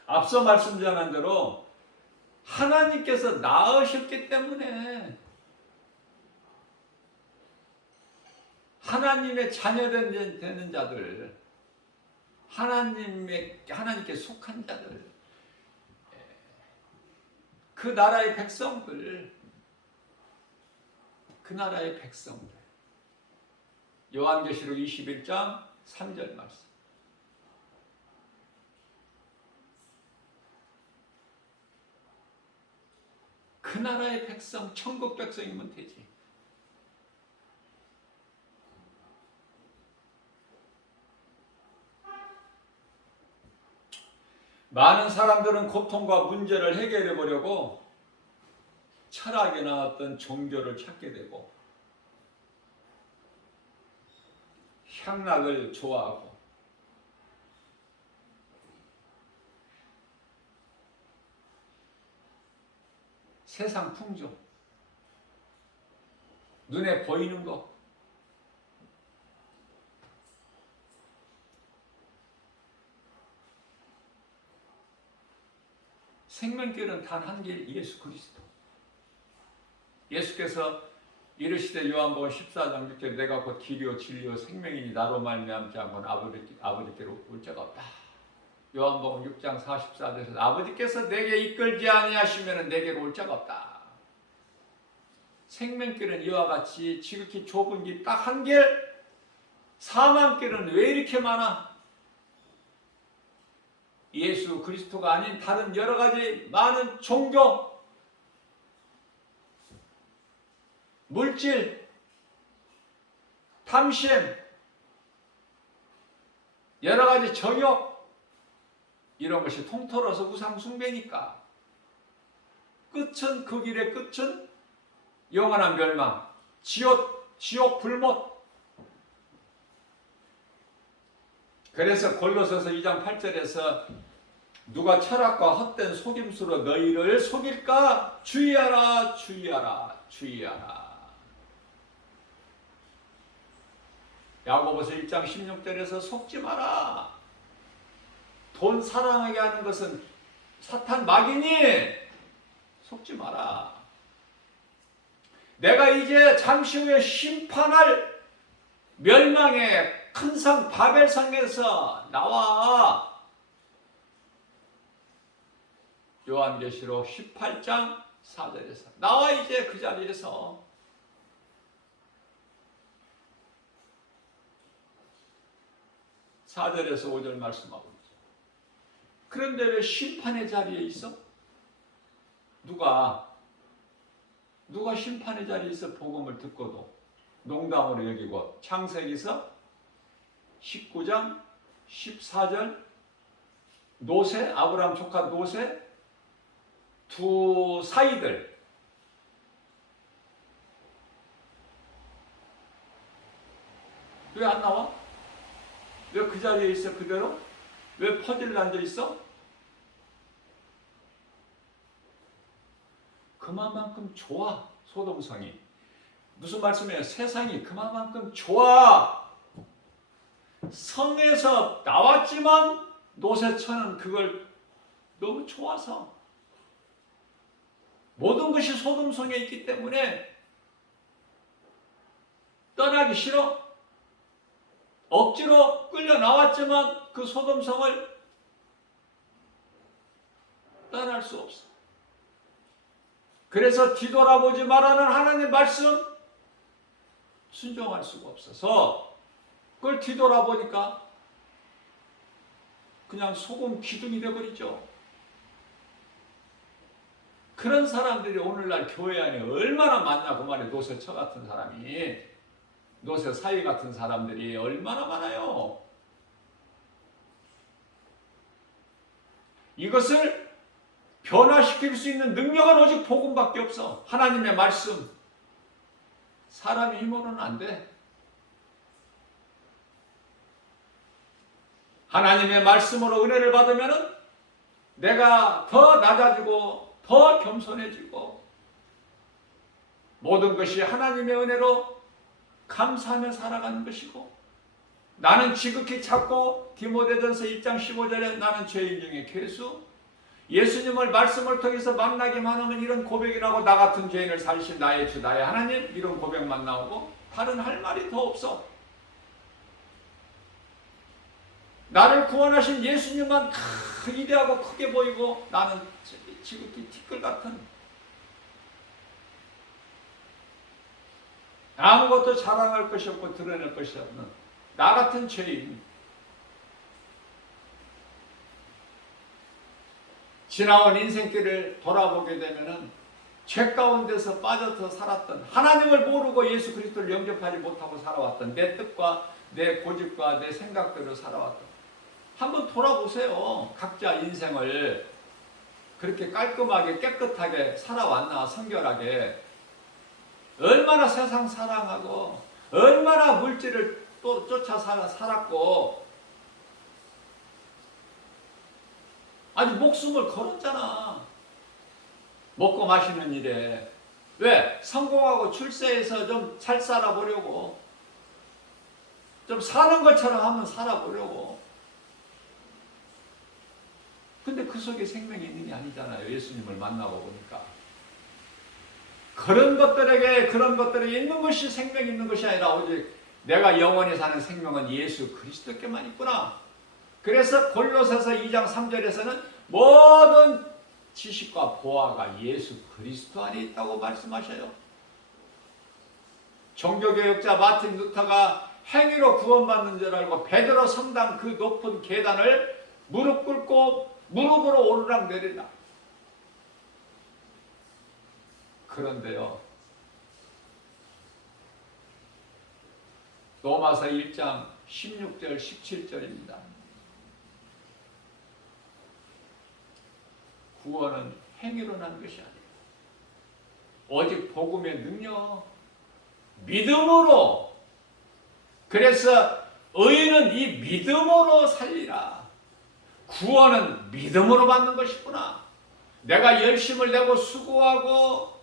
앞서 말씀 전한 대로 하나님께서 낳으셨기 때문에 하나님의 자녀된 되는 자들, 하나님께 속한 자들, 그 나라의 백성들, 그 나라의 백성들. 요한계시록 21장 3절 말씀. 그 나라의 백성, 천국 백성이면 되지. 많은 사람들은 고통과 문제를 해결해 보려고 철학이나 어떤 종교를 찾게 되고 향락을 좋아하고 세상 풍조, 눈에 보이는 것, 생명길은 단 한 길, 예수 그리스도. 예수께서 이르시되 요한복음 14장 6절 내가 곧 길이요 진리요 생명이니 나로 말미암지 않고는 아버지께로 올 자가 없다. 요한복음 6장 44절에서 아버지께서 내게 이끌지 아니하시면 내게로 올 자가 없다. 생명길은 이와 같이 지극히 좁은 길 딱 한 길, 사망길은 왜 이렇게 많아? 예수 그리스도가 아닌 다른 여러 가지 많은 종교, 물질, 탐심, 여러 가지 정욕, 이런 것이 통틀어서 우상 숭배니까 끝은, 그 길의 끝은 영원한 멸망, 지옥 불못. 그래서 골로새서 2장 8절에서 누가 철학과 헛된 속임수로 너희를 속일까? 주의하라, 주의하라, 주의하라. 야고보서 1장 16절에서 속지 마라. 돈 사랑하게 하는 것은 사탄 막이니 속지 마라. 내가 이제 잠시 후에 심판할 멸망의 큰 성 바벨성에서 나와. 요한계시록 18장 4절에서 나와. 이제 그 자리에서 (4절에서 5절) 말씀하고 있죠. 그런데 왜 심판의 자리에 있어? 누가 심판의 자리에 있어 복음을 듣고도 농담으로 여기고, 창세기서 19장 14절 노세, 아브라함 조카 노세 두 사이들, 왜 안 나와? 왜 그 자리에 있어 그대로? 왜 퍼즐로 앉아 있어? 그만큼 좋아 소돔성이. 무슨 말씀이에요? 세상이 그만큼 좋아. 성에서 나왔지만 노세처는 그걸 너무 좋아서 모든 것이 소돔성에 있기 때문에 떠나기 싫어. 억지로 끌려 나왔지만 그 소돔성을 떠날 수 없어. 그래서 뒤돌아보지 말라는 하나님의 말씀 순종할 수가 없어서 그걸 뒤돌아보니까 그냥 소금 기둥이 되어버리죠. 그런 사람들이 오늘날 교회 안에 얼마나 많나 그 말이에요. 노세처 같은 사람이, 노세 사위 같은 사람들이 얼마나 많아요. 이것을 변화시킬 수 있는 능력은 오직 복음밖에 없어. 하나님의 말씀. 사람의 힘으로는 안 돼. 하나님의 말씀으로 은혜를 받으면 내가 더 낮아지고 더 겸손해지고 모든 것이 하나님의 은혜로 감사하며 살아가는 것이고, 나는 지극히 찾고 디모데전서 1장 15절에 나는 죄인 중에 괴수, 예수님을 말씀을 통해서 만나기만 하면 이런 고백이라고, 나 같은 죄인을 살리신 나의 주 나의 하나님, 이런 고백만 나오고 다른 할 말이 더 없어. 나를 구원하신 예수님만 위대하고 크게 보이고 나는 지극히 티끌 같은 아무것도 자랑할 것이 없고 드러낼 것이 없는 나 같은 죄인. 지나온 인생길을 돌아보게 되면은 죄 가운데서 빠져서 살았던, 하나님을 모르고 예수 그리스도를 영접하지 못하고 살아왔던 내 뜻과 내 고집과 내 생각대로 살아왔던, 한번 돌아보세요. 각자 인생을 그렇게 깔끔하게 깨끗하게 살아왔나, 성결하게. 얼마나 세상 사랑하고 얼마나 물질을 또 쫓아 살았고 아주 목숨을 걸었잖아. 먹고 마시는 일에. 왜? 성공하고 출세해서 좀 잘 살아보려고, 좀 사는 것처럼 한번 살아보려고. 근데 그 속에 생명이 있는 게 아니잖아요. 예수님을 만나고 보니까. 그런 것들에 있는 것이 생명이 있는 것이 아니라 오직 내가 영원히 사는 생명은 예수 그리스도께만 있구나. 그래서 골로새서 2장 3절에서는 모든 지식과 보화가 예수 그리스도 안에 있다고 말씀하셔요. 종교개혁자 마틴 루터가 행위로 구원받는 줄 알고 베드로 성당 그 높은 계단을 무릎 꿇고 무릎으로 오르락 내리락. 그런데요, 로마서 1장 16절 17절입니다. 구원은 행위로 난 것이 아니에요. 오직 복음의 능력, 믿음으로. 그래서 의인은 이 믿음으로 살리라. 구원은 믿음으로 받는 것이구나. 내가 열심을 내고 수고하고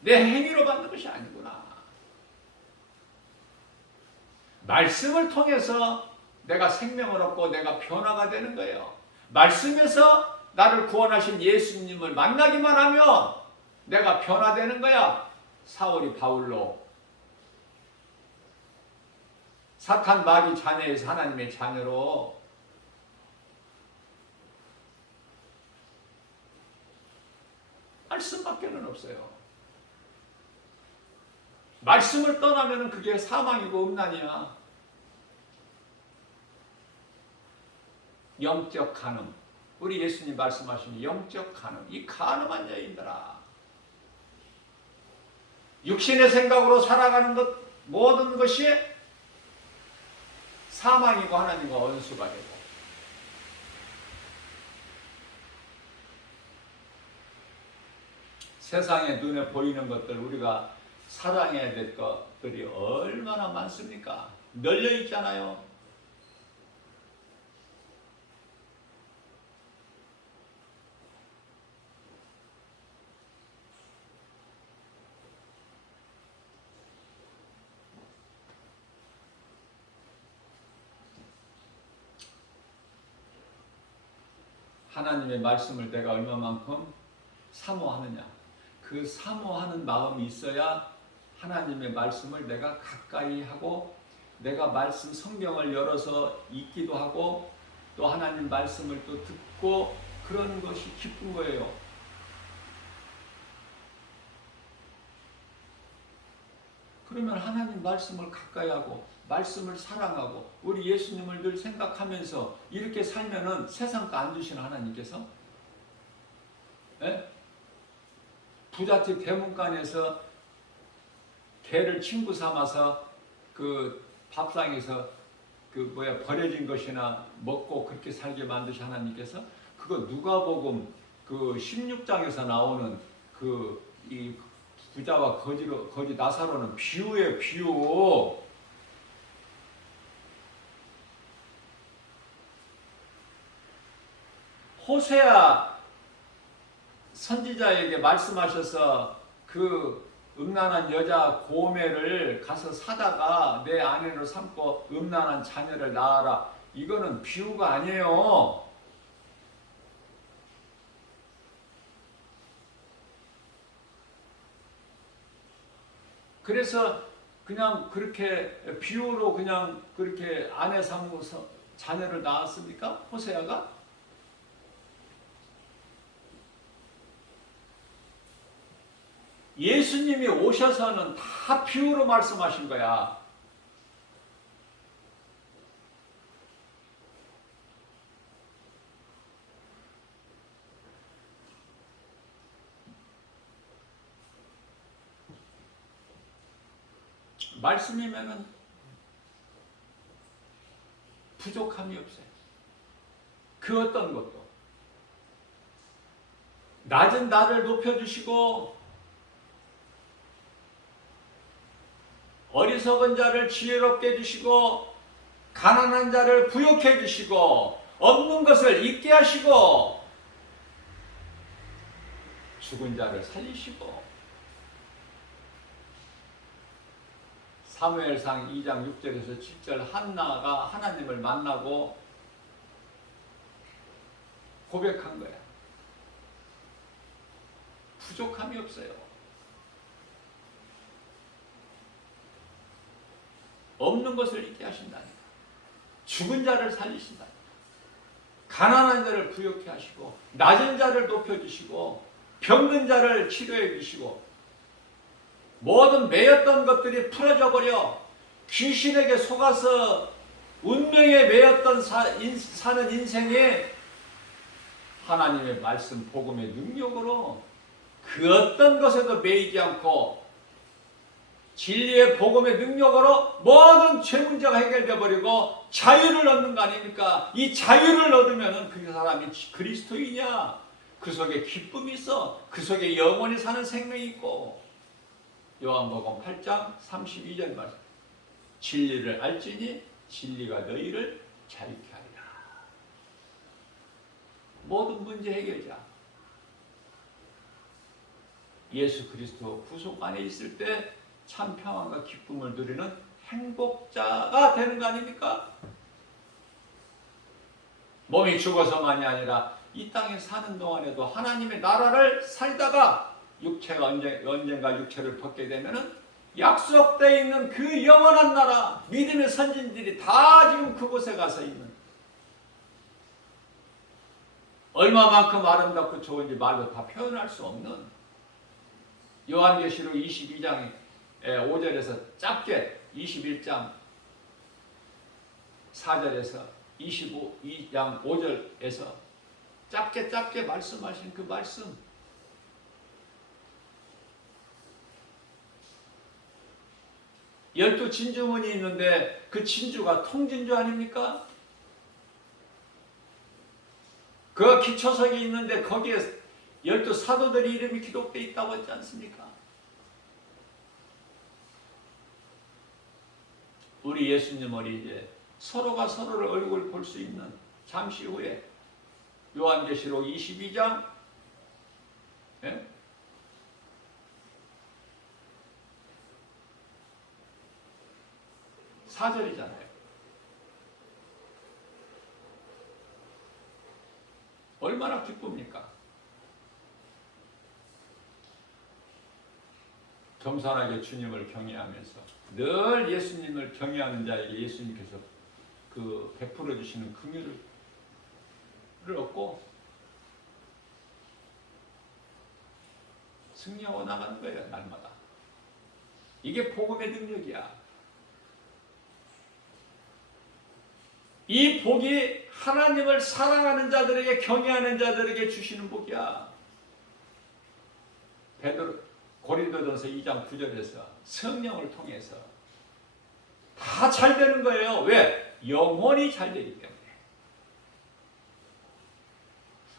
내 행위로 받는 것이 아니구나. 말씀을 통해서 내가 생명을 얻고 내가 변화가 되는 거예요. 말씀에서 나를 구원하신 예수님을 만나기만 하면 내가 변화되는 거야. 사울이 바울로 사탄 마귀 자녀에서 하나님의 자녀로 말씀밖에는 없어요. 말씀을 떠나면 그게 사망이고 음란이야. 영적 간음. 우리 예수님 말씀하신 영적 간음. 이 간음한 여인들아. 육신의 생각으로 살아가는 것, 모든 것이 사망이고 하나님과 원수가 되고, 세상의 눈에 보이는 것들, 우리가 사랑해야 될 것들이 얼마나 많습니까? 널려 있잖아요. 하나님의 말씀을 내가 얼마만큼 사모하느냐. 그 사모하는 마음이 있어야 하나님의 말씀을 내가 가까이 하고, 내가 말씀 성경을 열어서 읽기도 하고, 또 하나님 말씀을 또 듣고, 그러는 것이 기쁜 거예요. 그러면 하나님 말씀을 가까이 하고 말씀을 사랑하고 우리 예수님을 늘 생각하면서 이렇게 살면은 세상 거 안 주시는 하나님께서, 예? 부잣집 대문간에서 개를 친구 삼아서 그 밥상에서 버려진 것이나 먹고 그렇게 살게 만드신 하나님께서, 그거 누가복음 그 16장에서 나오는 이 부자와 거지 나사로는 비유예요, 비유. 호세아 선지자에게 말씀하셔서 그 음란한 여자 고멜을 가서 사다가 내 아내로 삼고 음란한 자녀를 낳아라. 이거는 비유가 아니에요. 그래서 그냥 그렇게 비유로 그냥 그렇게 아내 삼고서 자녀를 낳았습니까? 호세아가? 예수님이 오셔서는 다 비유로 말씀하신 거야. 말씀이면은 부족함이 없어요. 그 어떤 것도. 낮은 나를 높여주시고 어리석은 자를 지혜롭게 해주시고 가난한 자를 부욕해 해주시고 없는 것을 있게 하시고 죽은 자를 살리시고. 사무엘상 2장 6절에서 7절 한나가 하나님을 만나고 고백한 거야. 부족함이 없어요. 없는 것을 있게 하신다니까. 죽은 자를 살리신다니까. 가난한 자를 부욕해 하시고 낮은 자를 높여주시고 병든 자를 치료해 주시고 모든 매였던 것들이 풀어져 버려 귀신에게 속아서 운명에 매였던 사는 인생에 하나님의 말씀 복음의 능력으로 그 어떤 것에도 매이지 않고 진리의 복음의 능력으로 모든 죄 문제가 해결되어 버리고 자유를 얻는 거 아닙니까? 이 자유를 얻으면 그 사람이 그리스도이냐? 그 속에 기쁨이 있어. 그 속에 영원히 사는 생명이 있고. 요한복음 8장 32절 말씀. 진리를 알지니 진리가 너희를 자유케 하리라. 모든 문제 해결자 예수 그리스도 구속 안에 있을 때 참 평안과 기쁨을 누리는 행복자가 되는 거 아닙니까? 몸이 죽어서만이 아니라 이 땅에 사는 동안에도 하나님의 나라를 살다가 육체가 언젠가 육체를 벗게 되면은 약속되어 있는 그 영원한 나라, 믿음의 선진들이 다 지금 그곳에 가서 있는, 얼마만큼 아름답고 좋은지 말로 다 표현할 수 없는, 요한계시록 22장 5절에서 짧게 21장 4절에서 22장 5절에서 짧게 말씀하신 그 말씀, 열두 진주문이 있는데 그 진주가 통진주 아닙니까? 그 기초석이 있는데 거기에 열두 사도들의 이름이 기록되어 있다고 했지 않습니까? 우리 예수님을 이제 서로가 서로를 얼굴 볼 수 있는 잠시 후에 요한계시록 22장 4절이잖아요. 얼마나 기쁩니까? 겸손하게 주님을 경외하면서 늘 예수님을 경외하는 자에게 예수님께서 그 베풀어 주시는 긍휼을 얻고 승리하고 나가는 거예요. 날마다. 이게 복음의 능력이야. 이 복이 하나님을 사랑하는 자들에게, 경외하는 자들에게 주시는 복이야. 고린도전서 2장 9절에서 성령을 통해서 다 잘 되는 거예요. 왜? 영혼이 잘 되기 때문에.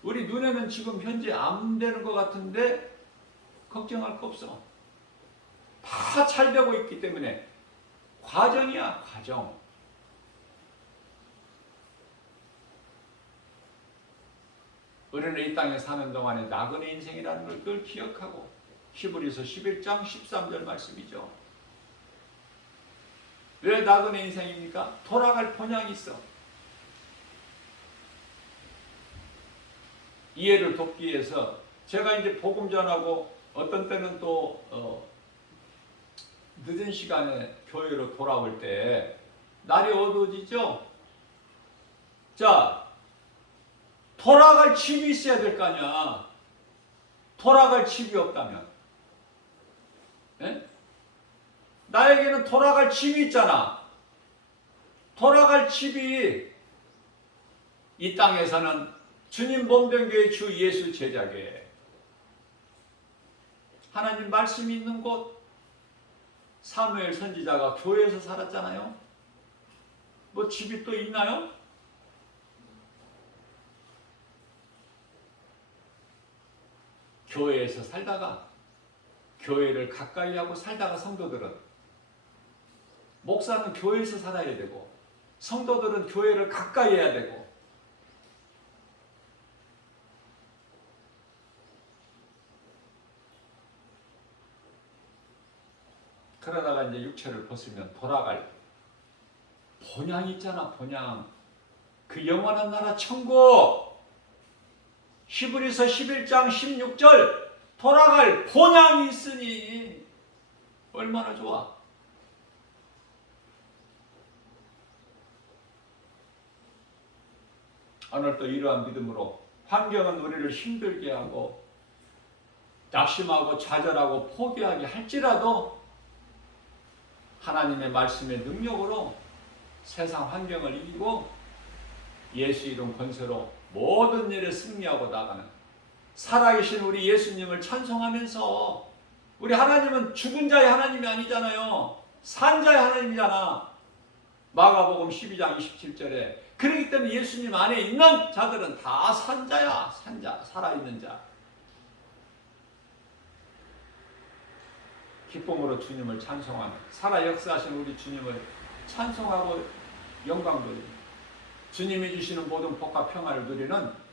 우리 눈에는 지금 현재 안 되는 것 같은데 걱정할 거 없어. 다 잘 되고 있기 때문에 과정이야, 과정. 우리는 이 땅에 사는 동안에 나그네 인생이라는 걸 늘 기억하고, 히브리서 11장 13절 말씀이죠. 왜 나그네 인생입니까? 돌아갈 본향이 있어. 이해를 돕기 위해서 제가 이제 복음 전하고 어떤 때는 또 늦은 시간에 교회로 돌아올 때 날이 어두워지죠? 자, 돌아갈 집이 있어야 될 거 아니야. 돌아갈 집이 없다면. 에? 나에게는 돌아갈 집이 있잖아. 돌아갈 집이 이 땅에서는 주님 몸된 교회 주 예수 제자교회, 하나님 말씀이 있는 곳, 사무엘 선지자가 교회에서 살았잖아요. 뭐 집이 또 있나요? 교회에서 살다가, 교회를 가까이 하고 살다가 성도들은, 목사는 교회에서 살아야 되고 성도들은 교회를 가까이 해야 되고, 그러다가 이제 육체를 벗으면 돌아갈 본향이 있잖아. 본향. 그 영원한 나라 천국. 히브리서 11장 16절 돌아갈 본향이 있으니 얼마나 좋아. 오늘도 이러한 믿음으로 환경은 우리를 힘들게 하고 낙심하고 좌절하고 포기하게 할지라도 하나님의 말씀의 능력으로 세상 환경을 이기고 예수 이름 권세로 모든 일에 승리하고 나가는 살아계신 우리 예수님을 찬송하면서, 우리 하나님은 죽은 자의 하나님이 아니잖아요. 산 자의 하나님이잖아. 마가복음 12장 27절에 그렇기 때문에 예수님 안에 있는 자들은 다 산 자야. 산 자, 살아있는 자. 기쁨으로 주님을 찬송하는, 살아 역사하신 우리 주님을 찬송하고 영광 돌리는, 주님이 주시는 모든 복과 평안을 누리는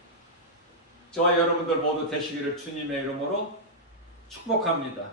저와 여러분들 모두 되시기를 주님의 이름으로 축복합니다.